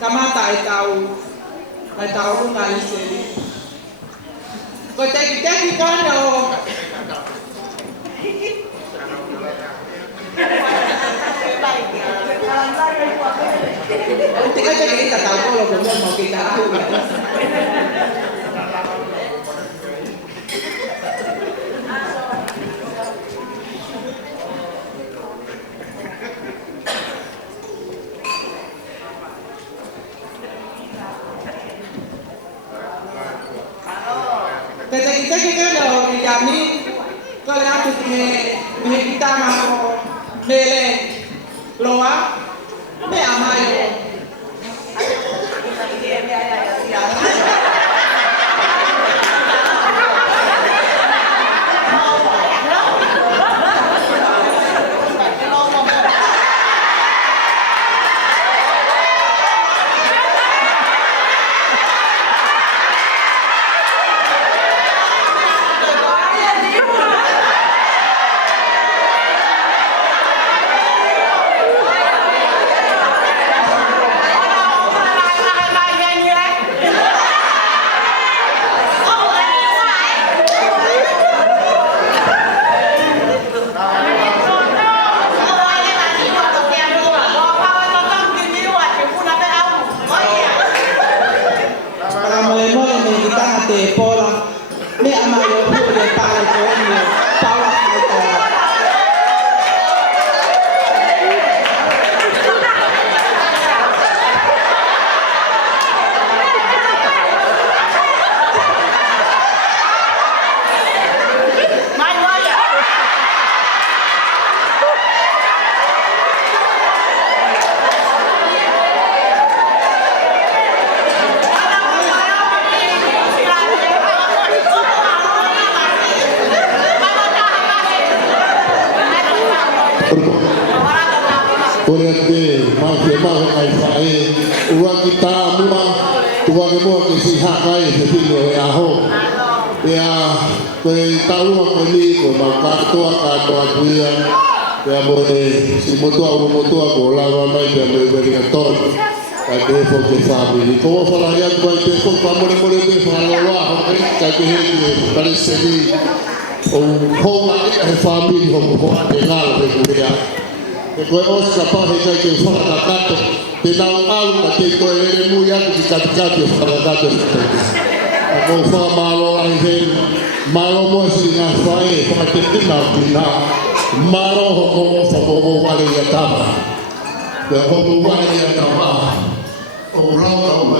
kamata ai tau runga i seri. Ko teki kanda o. Tika kita tahu kalau belum mau kita tahu. Kita kalau di kami kalau aku me kita mau mele loa me amayo. Orete mau ai fae ua kita mua tua ke mua ke si hakai se pilo e aho ya ko tau ko ni ko ma ka toa kuia ya bone si motua ko la va mai pe me be ka ton ka te fo ke family ko fala ya ko te ko pa mo be fa lo ho ka ke he pare se ni o ho ma e family ho ko te ngal pe kuia ko osa pa he kai ke fara kato te dau alma te ko ere mu ya ki katikati fara kato ko fa malo ai he malo mo si na fae pa te tina tina malo ho fa mo wale ya tama te ho mo wale ya tama o rau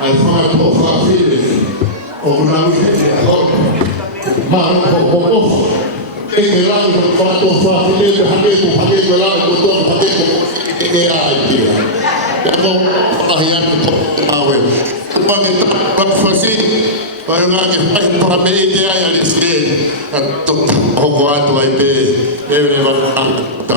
ai fa to fa file o rau he ya ho malo ho e me la ko fatto fa file hage ko la ko to hage ko e ai dia ya ko ahia ko mawe pa me pa fasi pa nga ke pa me ide ai ali se to o ko atu ai be e va ta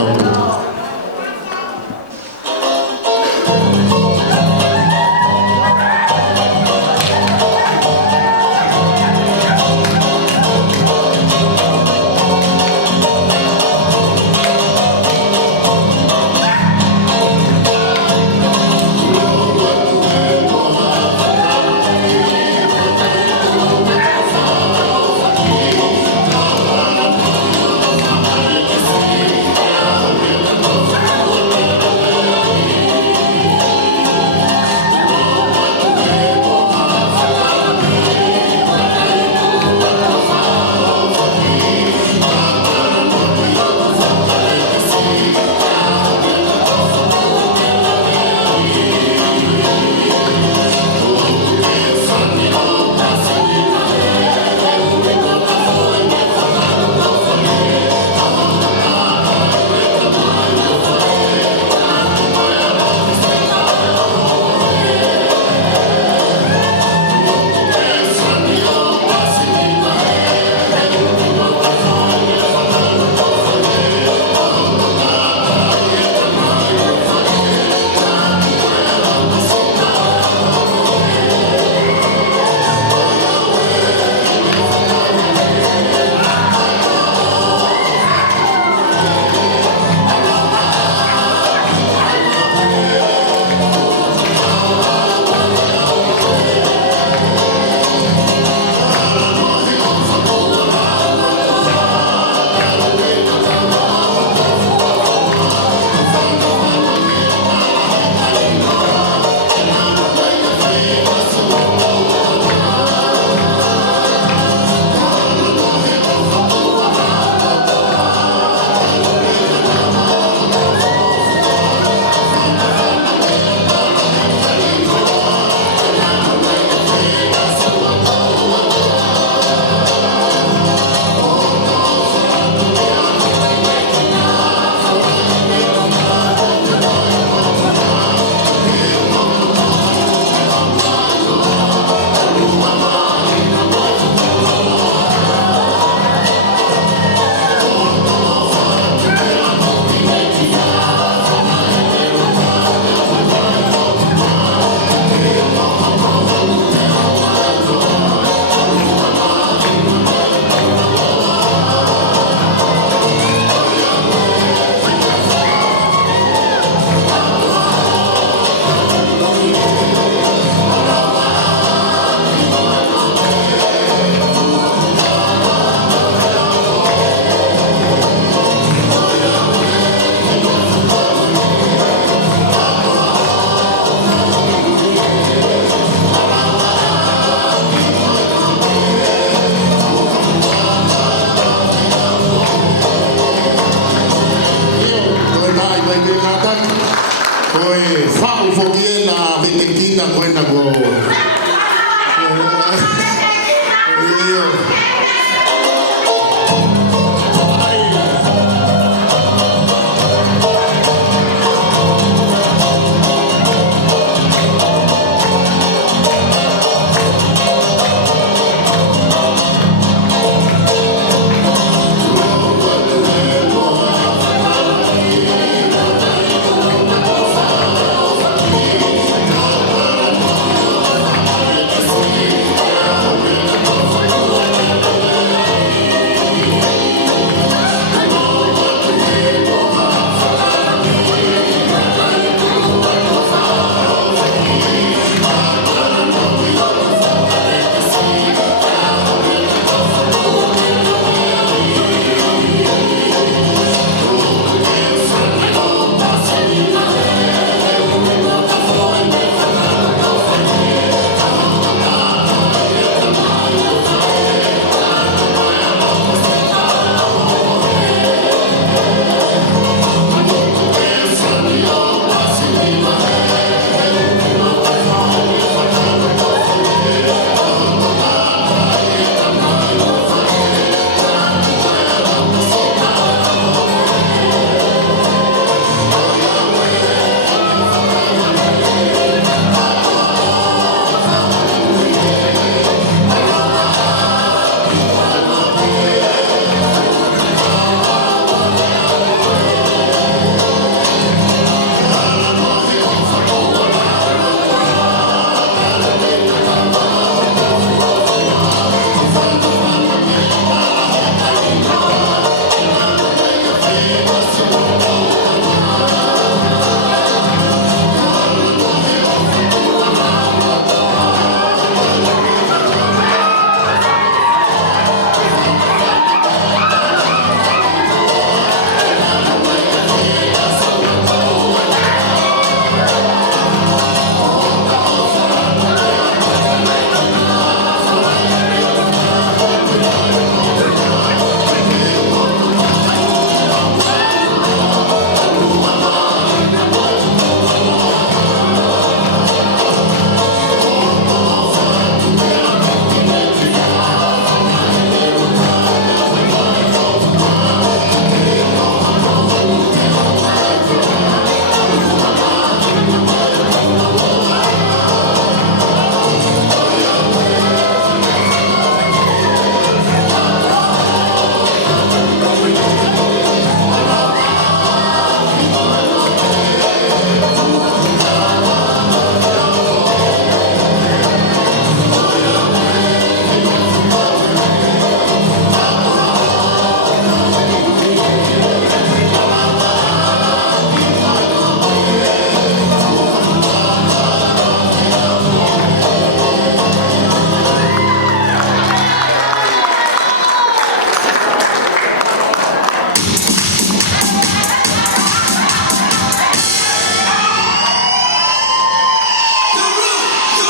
fau fokie na vetekina koe na go.